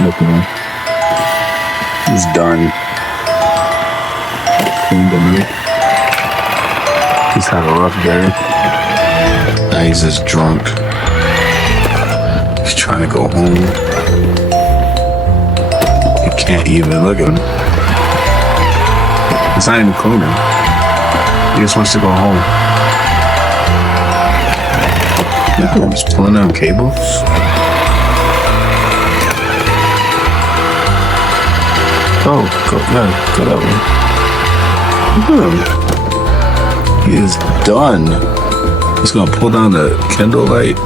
Look at him. He's done. He's had a rough day. Now he's just drunk. He's trying to go home. He can't even look at him. It's not even cleaning. He just wants to go home. Now I'm just pulling on cables. Go that way. Look at him. He is done. He's gonna pull down the Kindle light.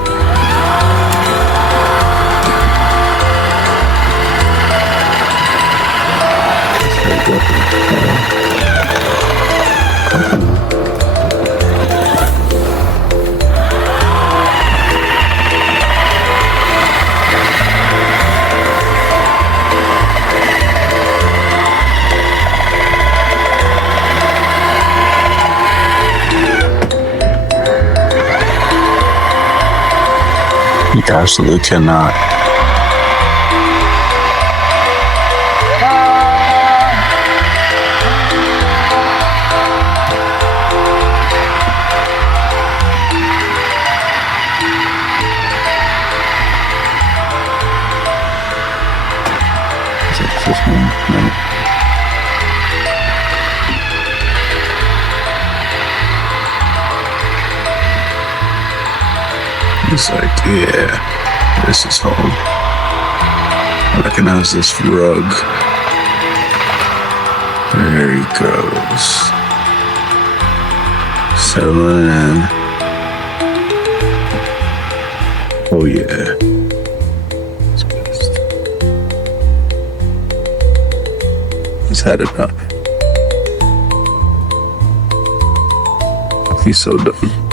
You absolutely cannot. Is it this one? No. It's like, yeah, this is home. I recognize this rug. There he goes. Settling in. Oh yeah. He's had enough. He's so done.